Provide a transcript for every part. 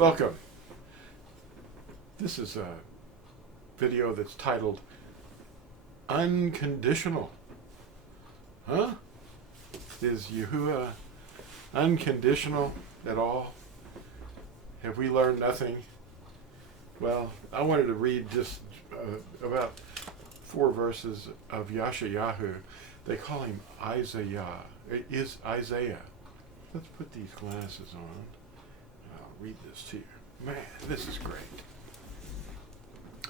Welcome. This is a video that's titled Unconditional. Huh? Is Yahuah unconditional at all? Have we learned nothing? Well, I wanted to read just about 4 verses of Yashayahu. They call him Isaiah. It is Isaiah. Let's put these glasses on. I'll read this to you. Man, this is great.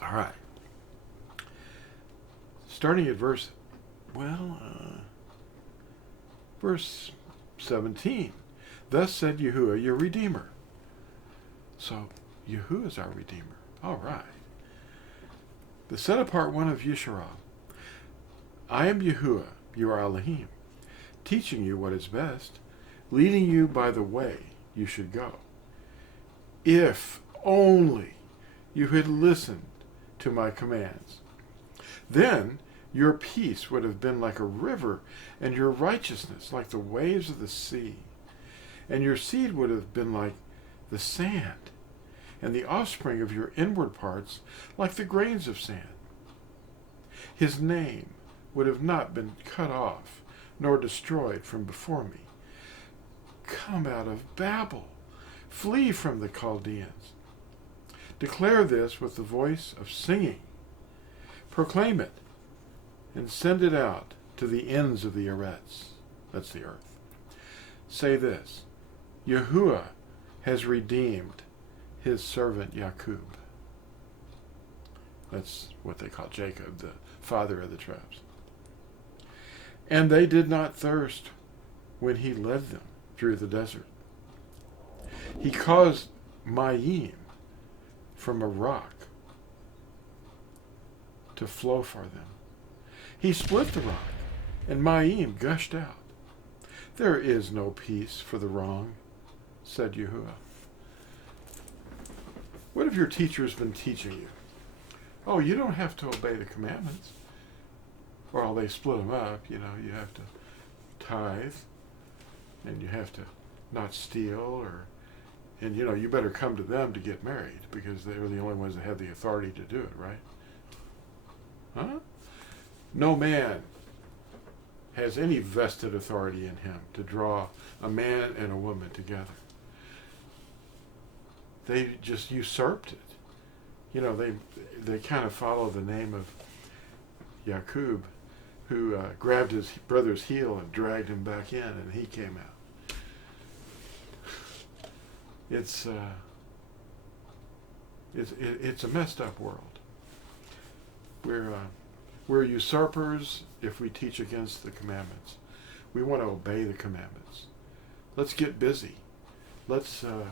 All right. Starting at verse 17. Thus said Yahuah, your Redeemer. So, Yahuah is our Redeemer. All right. The set apart one of Yisrael. I am Yahuah, your Elohim, teaching you what is best, leading you by the way you should go. If only you had listened to my commands, then your peace would have been like a river, and your righteousness like the waves of the sea. And your seed would have been like the sand, and the offspring of your inward parts like the grains of sand. His name would have not been cut off, nor destroyed from before me. Come out of Babel, flee from the Chaldeans. Declare this with the voice of singing. Proclaim it, and send it out to the ends of the Eretz. That's the earth. Say this, Yahuah has redeemed his servant Jacob. That's what they call Jacob, the father of the tribes. And they did not thirst when he led them through the desert. He caused Mayim from a rock to flow for them. He split the rock, and Mayim gushed out. There is no peace for the wrong, said Yahuah. What have your teachers been teaching you? Oh, you don't have to obey the commandments. Well, they split them up. You have to tithe, and you have to not steal, and you better come to them to get married, because they're the only ones that have the authority to do it, right? Huh? No man has any vested authority in him to draw a man and a woman together. They just usurped it. They kind of follow the name of Jacob, who grabbed his brother's heel and dragged him back in, and he came out. It's a messed up world. We're usurpers if we teach against the commandments. We want to obey the commandments. Let's get busy. Let's do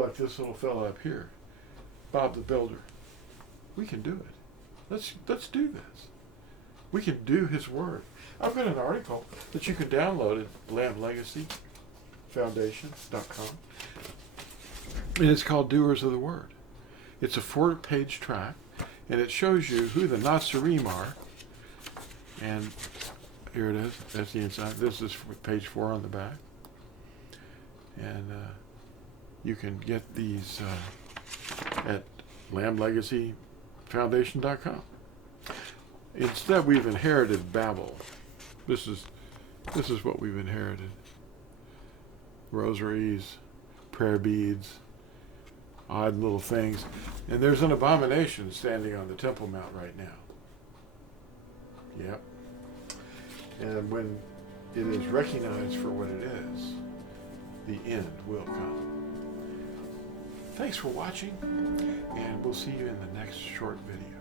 like this little fella up here, Bob the Builder. We can do it. Let's do this. We can do his word. I've got an article that you can download at lamblegacyfoundation.com. And it's called Doers of the Word. It's a 4-page tract, and it shows you who the Natsarim are. And here it is. That's the inside. This is page 4 on the back. And you can get these at lamblegacyfoundation.com. Instead, we've inherited Babel. This is what we've inherited. Rosaries, prayer beads, odd little things. And there's an abomination standing on the Temple Mount right now. Yep. And when it is recognized for what it is, the end will come. Thanks for watching, and we'll see you in the next short video.